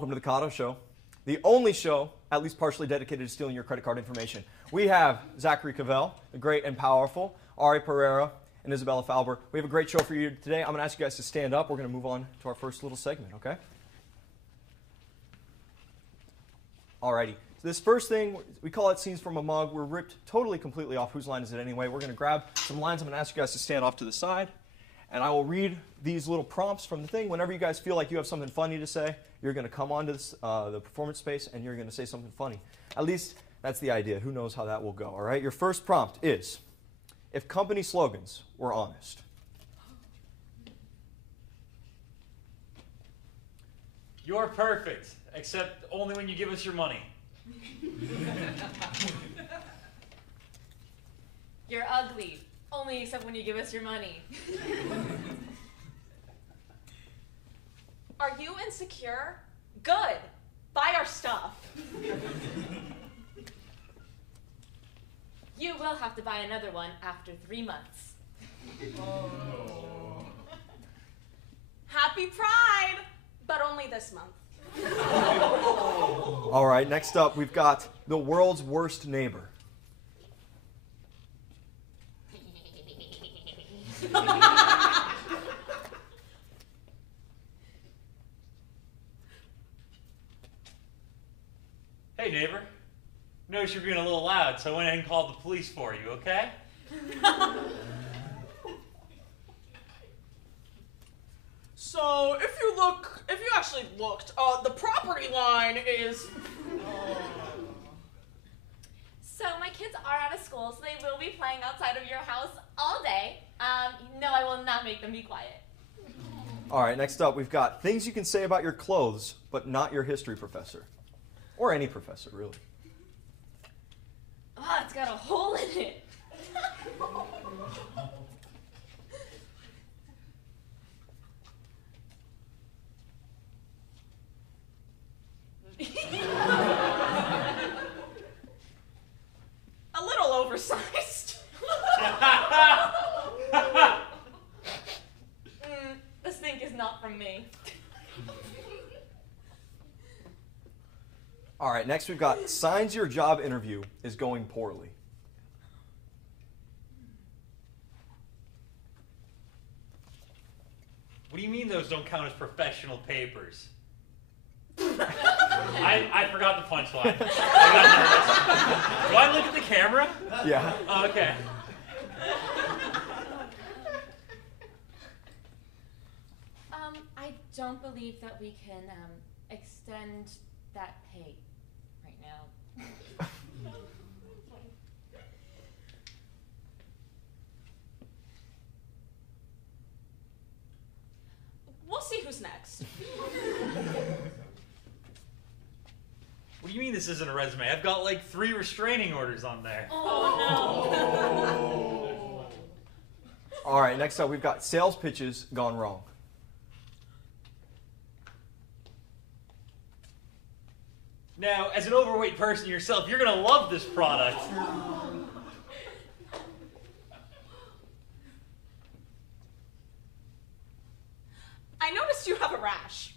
welcome to the Cado Show, the only show at least partially dedicated to stealing your credit card information. We have Zachary Cavell, the great and powerful, Ari Pereira, and Isabella Falber. We have a great show for you today. I'm going to ask you guys to stand up. We're going to move on to our first little segment, okay? Alrighty. So this first thing, we call it Scenes from a Mug. We're ripped totally, completely off Whose Line Is It Anyway? We're going to grab some lines. I'm going to ask you guys to stand off to the side. And I will read these little prompts from the thing. Whenever you guys feel like you have something funny to say, you're going to come onto this, the performance space and you're going to say something funny. At least that's the idea. Who knows how that will go, all right? Your first prompt is, if company slogans were honest. You're perfect, except only when you give us your money. You're ugly, only except when you give us your money. Are you insecure? Good. Buy our stuff. You will have to buy another one after 3 months. Oh. Happy Pride, but only this month. All right, next up, we've got the world's worst neighbor. Hey, neighbor. Notice you're being a little loud, so I went ahead and called the police for you, okay? So, if you actually looked, the property line is... So my kids are out of school, so they will be playing outside of your house all day. No, I will not make them be quiet. All right, next up, we've got things you can say about your clothes, but not your history professor. Or any professor, really. Oh, it's got a hole in it. A little oversized. This thing is not from me. All right, next we've got signs your job interview is going poorly. What do you mean those don't count as professional papers? I forgot the punchline. I got nervous. Do I look at the camera? Yeah. Oh, okay. I don't believe that we can extend that pay right now. We'll see who's next. What do you mean this isn't a resume? I've got like 3 restraining orders on there. Oh, no. All right, next up we've got sales pitches gone wrong. Now, as an overweight person yourself, you're going to love this product. I noticed you have a rash.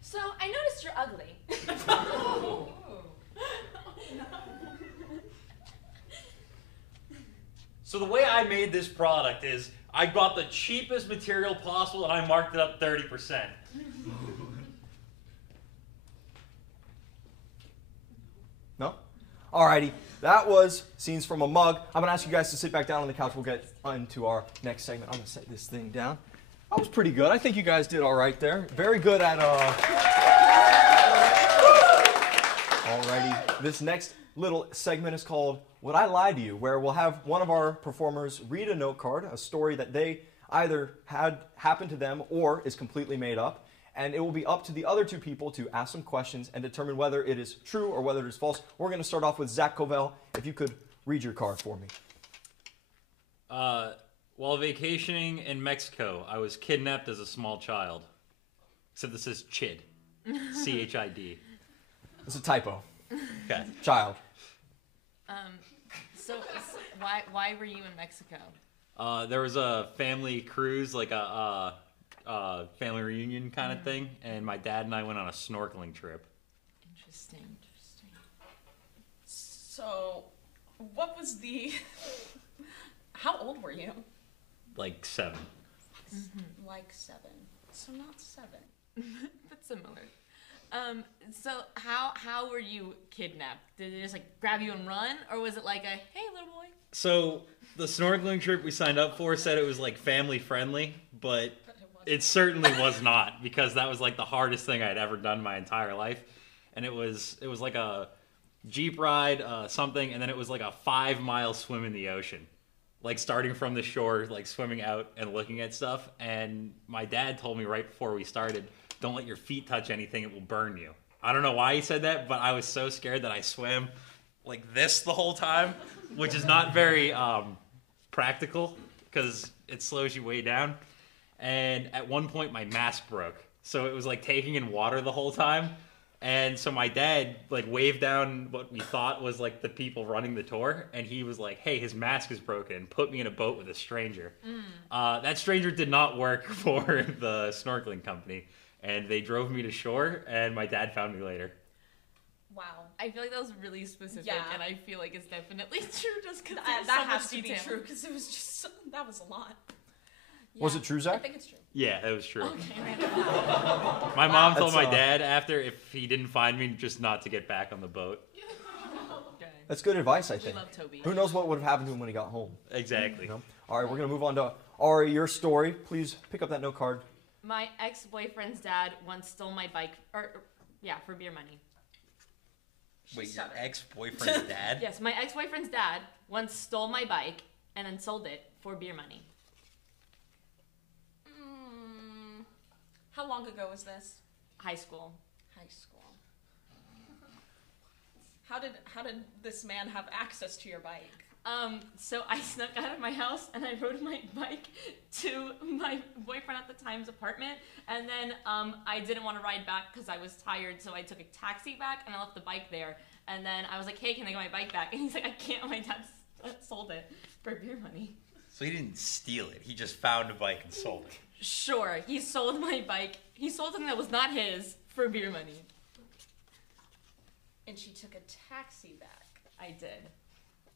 So I noticed you're ugly. So the way I made this product is I got the cheapest material possible and I marked it up 30%. No? Alrighty, that was Scenes from a Mug. I'm going to ask you guys to sit back down on the couch. We'll get into our next segment. I'm going to set this thing down. That was pretty good. I think you guys did all right there. Very good at... Alrighty, this next little segment is called Would I Lie to You?, where we'll have one of our performers read a note card, a story that they either had happened to them or is completely made up. And it will be up to the other 2 people to ask some questions and determine whether it is true or whether it is false. We're going to start off with Zach Covell. If you could read your card for me. While vacationing in Mexico, I was kidnapped as a small child. Except this is Chid. C-H-I-D. It's a typo. Okay. Child. So why were you in Mexico? There was a family cruise, like family reunion kind of thing, and my dad and I went on a snorkeling trip. Interesting. So, what was the... How old were you? Like 7. Like 7. So not 7. But similar. So how were you kidnapped? Did they just like grab you and run, or was it like a hey little boy? So the snorkeling trip we signed up for said it was like family friendly, but it certainly was not, because that was like the hardest thing I'd ever done my entire life, and it was like a Jeep ride, something, and then it was like a 5-mile swim in the ocean, like starting from the shore, like swimming out and looking at stuff. And my dad told me right before we started, don't let your feet touch anything, it will burn you. I don't know why he said that, but I was so scared that I swam like this the whole time, which is not very practical because it slows you way down. And at one point my mask broke, so it was like taking in water the whole time. And so my dad like waved down what we thought was like the people running the tour, and he was like, hey, his mask is broken, and put me in a boat with a stranger. That stranger did not work for the snorkeling company, and they drove me to shore, and my dad found me later. Wow. I feel like that was really specific, Yeah. and I feel like it's definitely true just because That has to be true, because it was just... that was a lot. Was it true, I Zach? think it's true. Yeah, that was true. Okay. My mom told That's, my dad after, if he didn't find me, just not to get back on the boat. Good. That's good advice, I We think. love Toby. Who knows what would have happened to him when he got home? Exactly. You know? All right, we're going to move on to Ari, your story. Please pick up that note card. My ex-boyfriend's dad once stole my bike, for beer money. Wait, your ex-boyfriend's dad? Yes, my ex-boyfriend's dad once stole my bike and then sold it for beer money. How long ago was this? High school. High school. How did this man have access to your bike? So I snuck out of my house and I rode my bike to my boyfriend at the time's apartment, and then I didn't want to ride back because I was tired, so I took a taxi back and I left the bike there. And then I was like, hey, can I get my bike back? And he's like, I can't, my dad sold it for beer money. So he didn't steal it. He just found a bike and sold it. Sure, he sold my bike. He sold something that was not his for beer money. And she took a taxi back. I did.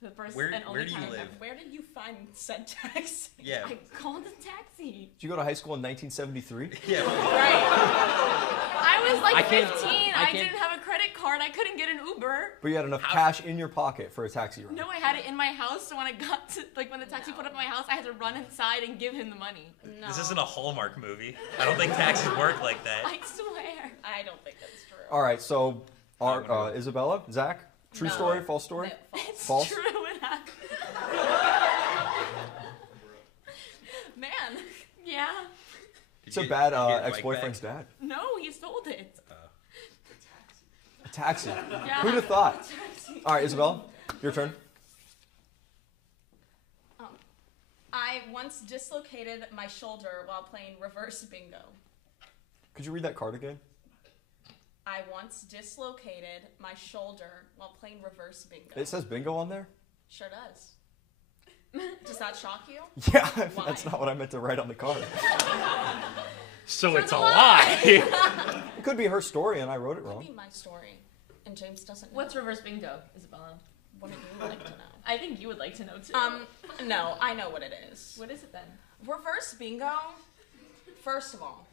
The first Where and only do you time live? Where did you find said taxi? Yeah. I called a taxi. Did you go to high school in 1973? Yeah. Right. I was like I can't- 15. I I can't- didn't have a credit card. I couldn't get an Uber. But you had enough cash in your pocket for a taxi ride. No, I had it in my house. So when I got to, when the taxi put up at my house, I had to run inside and give him the money. No. This isn't a Hallmark movie. I don't think taxis work like that. I swear. I don't think that's true. All right, so Isabella, Zach, true No. story, false story? No, It's False? true. It happened. Man. Yeah. It's a bad ex-boyfriend's dad. No, he sold it. A taxi. Yeah. Who'd have thought? All right, Isabella, your turn. I once dislocated my shoulder while playing reverse bingo. Could you read that card again? I once dislocated my shoulder while playing reverse bingo. It says bingo on there? Sure does. Does that shock you? Yeah, Why? that's not what I meant to write on the card. So it's a lie. It could be her story and I wrote it Could wrong. be my story, and James doesn't know. What's reverse bingo, Isabella? What would you like to know? I think you would like to know too. No, I know what it is. What is it then? Reverse bingo, first of all,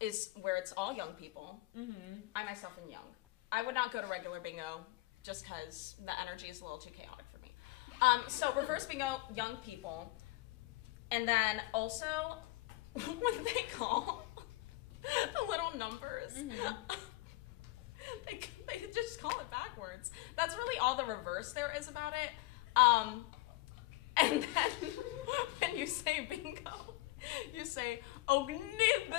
is where it's all young people. Mm-hmm. I myself am young. I would not go to regular bingo just because the energy is a little too chaotic for me. So reverse bingo, young people, and then also when they call the little numbers, they just call it backwards. That's really all the reverse there is about it. And then when you say bingo, you say ognib.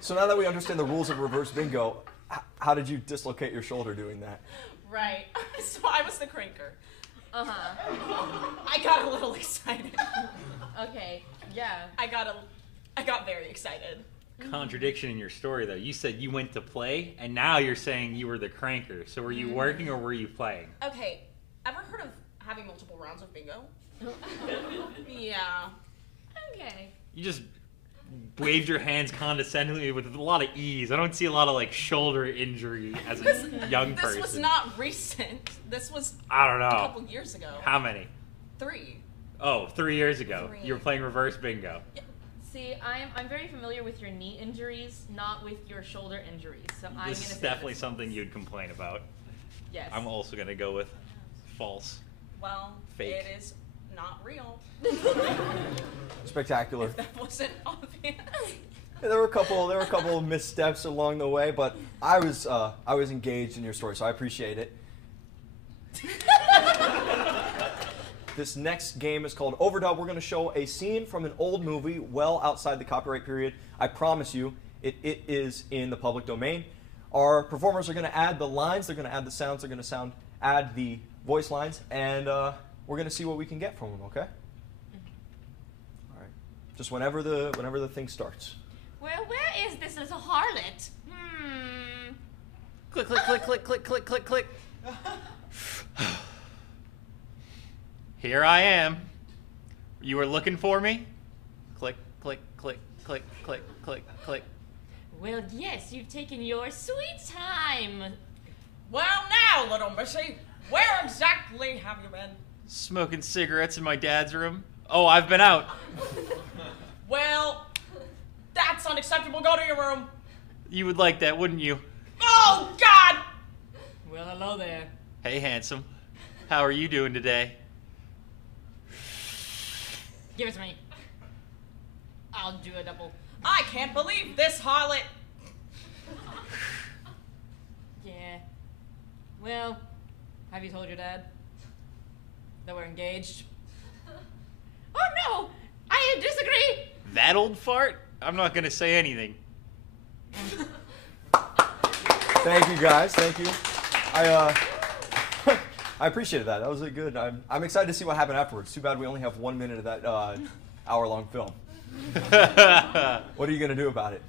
So now that we understand the rules of reverse bingo, how did you dislocate your shoulder doing that? Right. So I was the cranker. Uh-huh. I got a little excited. Okay. Yeah. I got very excited. Contradiction in your story, though. You said you went to play, and now you're saying you were the cranker. So were you working or were you playing? Okay, ever heard of having multiple rounds of bingo? Yeah. Okay. You just waved your hands condescendingly with a lot of ease. I don't see a lot of like shoulder injury as a young person. This was not recent. This was I don't a know. couple years ago. How many? 3. Oh, 3 years ago. 3. You were playing reverse bingo. See, I'm very familiar with your knee injuries, not with your shoulder injuries. So I'm gonna This say is definitely this something you'd complain about. Yes. I'm also gonna go with false. Well, Fake. it is not real. Spectacular. That wasn't obvious. There were a couple of missteps along the way, but I was engaged in your story, so I appreciate it. This next game is called Overdub. We're going to show a scene from an old movie well outside the copyright period. I promise you, it is in the public domain. Our performers are going to add the lines, they're going to add the sounds, they're going to add the voice lines, and we're going to see what we can get from them, okay? All right. Just whenever the thing starts. Well, where is this little harlot? Click, click, click, click, click, click, click, click. Here I am. You were looking for me? Click, click, click, click, click, click, click. Well, yes, you've taken your sweet time. Well, now, little missy, where exactly have you been? Smoking cigarettes in my dad's room. Oh, I've been out. Well, that's unacceptable. Go to your room. You would like that, wouldn't you? Oh, God! Well, hello there. Hey, handsome. How are you doing today? Give it to me. I'll do a double. I can't believe this harlot. Yeah. Well, have you told your dad that we're engaged? Oh no! I disagree! That old fart? I'm not gonna say anything. Thank you, guys. Thank you. I appreciated that. That was a good. I'm excited to see what happened afterwards. Too bad we only have 1 minute of that hour-long film. What are you going to do about it?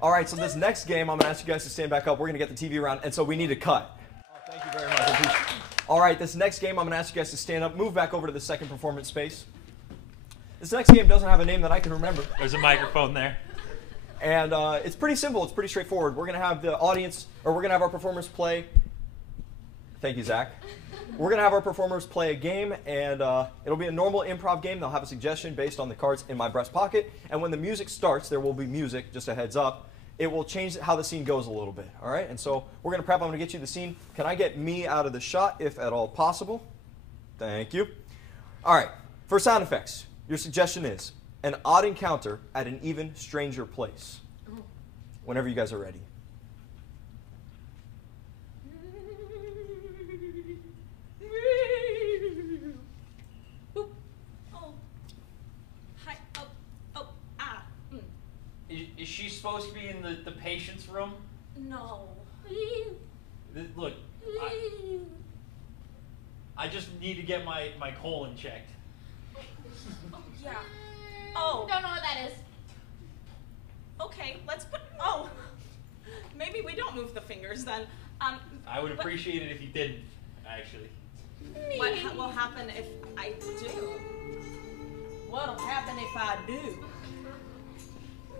All right, so this next game, I'm going to ask you guys to stand back up. We're going to get the TV around, and so we need to cut. Oh, thank you very much. I appreciate it. All right, this next game, I'm going to ask you guys to stand up, move back over to the second performance space. This next game doesn't have a name that I can remember. There's a microphone there. And it's pretty simple. It's pretty straightforward. We're going to have the audience, or we're going to have our performers play. Thank you, Zach. We're going to have our performers play a game, and it'll be a normal improv game. They'll have a suggestion based on the cards in my breast pocket. And when the music starts, there will be music, just a heads up. It will change how the scene goes a little bit, all right? And so we're going to prep. I'm going to get you the scene. Can I get me out of the shot, if at all possible? Thank you. All right, for sound effects, your suggestion is an odd encounter at an even stranger place. Whenever you guys are ready. Is she supposed to be in the patient's room? No. Look, I just need to get my colon checked. Yeah. Oh. Don't know what that is. Okay, let's put. Oh. Maybe we don't move the fingers then. I would appreciate it if you didn't, actually. What will happen if I do? What'll happen if I do?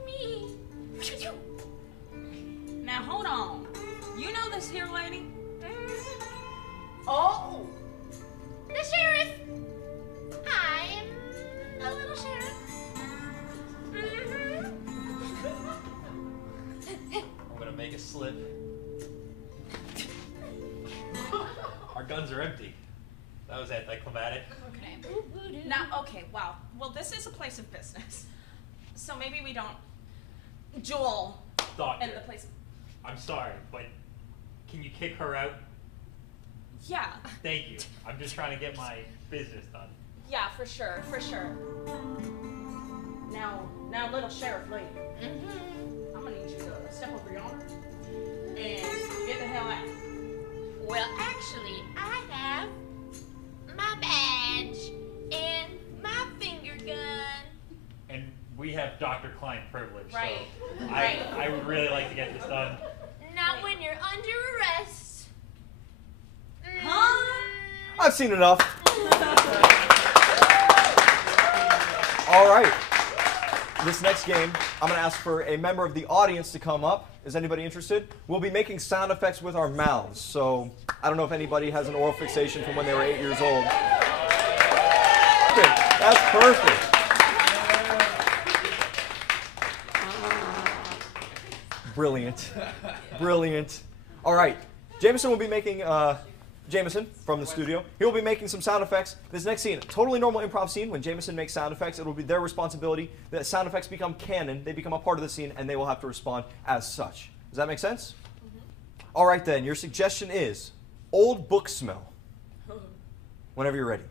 Me. Now hold on. You know this here lady? Oh. The sheriff. I am a little sheriff. I'm gonna make a slip. Our guns are empty. That was anticlimactic. Okay. Now, okay, wow. Well, this is a place of business. So maybe we don't duel Doctor, in the place. I'm sorry, but can you kick her out? Yeah. Thank you. I'm just trying to get my business done. Yeah, for sure, for sure. Now, little sheriff lady. I'm gonna need you to step over yonder and get the hell out. Well, actually, I have my badge and my finger gun. And we have Dr. Klein privilege, Right. so Right. I would really like to get this done. Not when you're under arrest. Huh? I've seen enough. All right. this next game, I'm going to ask for a member of the audience to come up. Is anybody interested? We'll be making sound effects with our mouths. So I don't know if anybody has an oral fixation from when they were 8 years old. That's perfect. Brilliant. Brilliant. All right. Jameson will be making, Jameson from the studio, he'll be making some sound effects. This next scene, totally normal improv scene. When Jameson makes sound effects, it will be their responsibility. The sound effects become canon. They become a part of the scene, and they will have to respond as such. Does that make sense? Mm-hmm. All right, then. Your suggestion is old book smell. Whenever you're ready.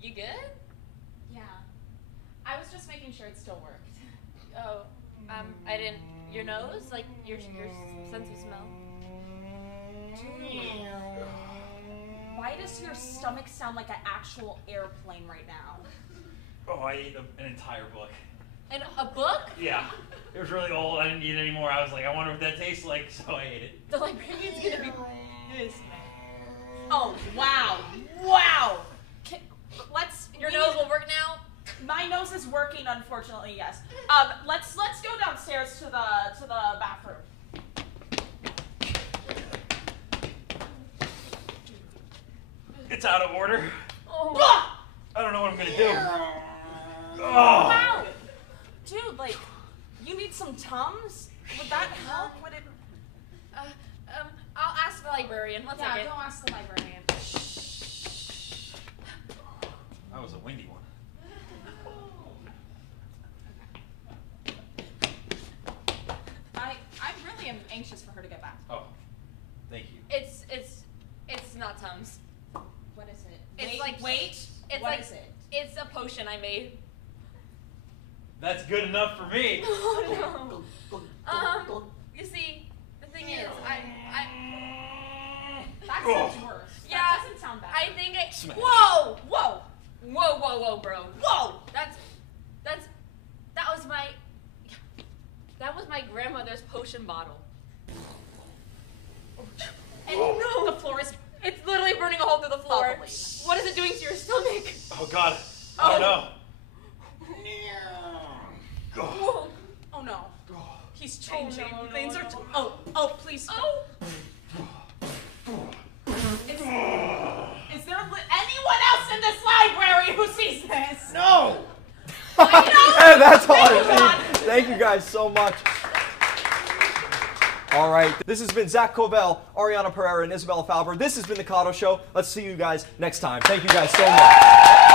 You good? Yeah. I was just making sure it still worked. Oh, I didn't. Your nose, like your sense of smell. Why does your stomach sound like an actual airplane right now? Oh, I ate an entire book. And a book? Yeah. It was really old. I didn't need it anymore. I was like, I wonder what that tastes like, so I ate it. The librarian's gonna be pissed. Oh, wow. Wow. Your nose will work now? My nose is working, unfortunately, yes. Let's go downstairs to the bathroom. It's out of order. Oh. I don't know what I'm gonna do. Oh. Wow. Dude, like, you need some Tums? Would that help? Would it? I'll ask the librarian. One second. Go ask the librarian. That was a windy one. I really am anxious for her to get back. Oh, thank you. It's not Tums. What is it? It's What like, is it? It's a potion I made. That's good enough for me. Oh no. You see, the thing is, That sounds worse. Yeah, That doesn't sound bad. I think I. Smash. Whoa! Bro. Whoa! That was my grandmother's potion bottle. And the floor is It's literally burning a hole through the floor. Probably. What is it doing to your stomach? Oh God. I don't know. Whoa. Oh no. He's changing. no, Things are. no. Oh, please. Oh. Is there anyone else in this library who sees this? No! I know. That's all Thank you, I God. need. Thank you guys so much. All right, this has been Zach Covell, Ariana Pereira, and Isabella Falber. This has been The Cado Show. Let's see you guys next time. Thank you guys so much.